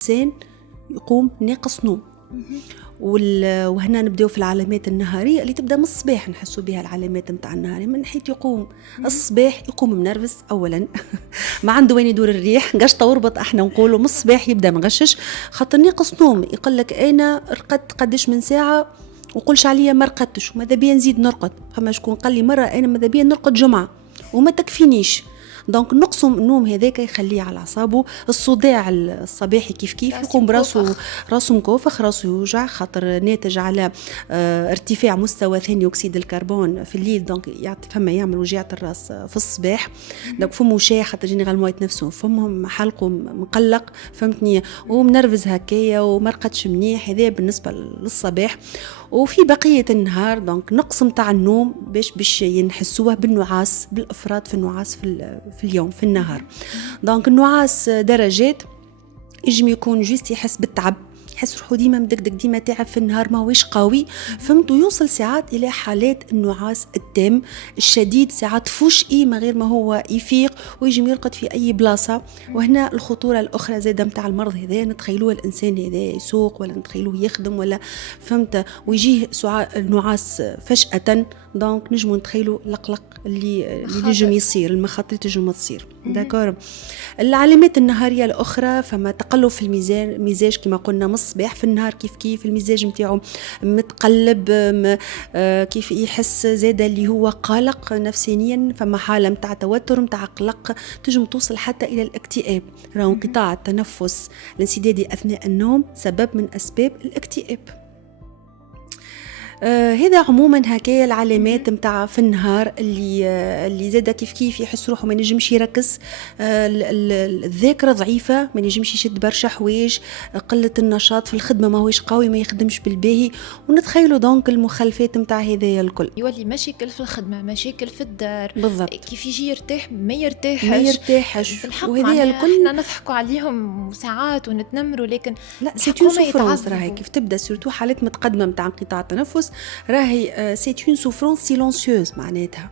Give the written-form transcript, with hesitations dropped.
الإنسان يقوم ناقص نوم. وهنا نبداو في العلامات النهارية اللي تبدأ من الصباح، نحسوا بها العلامات متاع النهار. من حيث يقوم الصباح يقوم منرفز أولا ما عنده وين يدور الريح، قشطة وربط احنا نقولوا من الصباح يبدأ مغشش، خاطر ناقص نوم. يقولك أنا رقدت قدش من ساعة وقولش عليا ما رقدتش وماذا بيا نزيد نرقد. فما شكون قال لي مرة أنا ماذا بيا نرقد جمعة وما تكفينيش. دونك نقص النوم هذاك يخليه على اعصابه. الصداع الصباحي كيف يقوم براسه، راسه مكوفخ، راسه يوجع، خاطر ناتج على ارتفاع مستوى ثاني اكسيد الكربون في الليل. دونك فما يعمل وجيعة الراس في الصباح. دونك فمه شاي خاطر جينيرالمون يتنفسوا فمهم، حلقه مقلق، فهمتني، ومنرفز هكايا وما رقدش منيح. هذا بالنسبه للصباح. وفي بقيه النهار دونك نقص متاع النوم باش ينحسوه بالنعاس، بالافراط في النعاس في اليوم في النهار. دونك النعاس درجات، يجم يكون جيست يحس بالتعب، يحس روحو ديما مدقدق، ديما تعب في النهار، ما هوش قوي، فهمتوا، يوصل ساعات الى حالات النعاس التام الشديد، ساعات فوشئي ما غير ما هو يفيق ويجي يرقد في اي بلاصه. وهنا الخطوره الاخرى زاده نتاع المرض هذا، نتخيلوه الانسان هذا يسوق ولا نتخيلوه يخدم ولا فهمت، ويجيه النعاس فجاه. دونك نجمو نتخيلوا القلق اللي نجم يصير، المخاطر تجم تصير. داكور. العلامات النهاريه الاخرى، فما تقلب في المزاج كما قلنا من الصباح. في النهار كيف المزاج نتاعو متقلب، كيف يحس زاده اللي هو قلق نفسيا، فما حاله نتاع توتر نتاع قلق تجم توصل حتى الى الاكتئاب. راهو انقطاع التنفس الانسدادي اثناء النوم سبب من اسباب الاكتئاب. هذا عموما هكايا العلامات متاع في النهار اللي زاده كيف يحس روحه ما ينجمش يركز، الذاكره ضعيفه، ما ينجمش يشد برشا حوايج، قله النشاط في الخدمه، ما هوش قوي، ما يخدمش بالباهي. ونتخيلوا دونك المخلفات متاع هذايا الكل. يولي مشاكل في الخدمه، مشاكل في الدار، بالضبط. كيف يجي يرتاح ما يرتاحش. وهذه الكل احنا نضحكوا عليهم ساعات ونتنمروا، لكن لا، سيتون سوفرانس راهي كيف تبدا سورتو حالات متقدمه متاع انقطاع التنفس، راهي سيتون سوفرانس سيلونسيوز معناتها.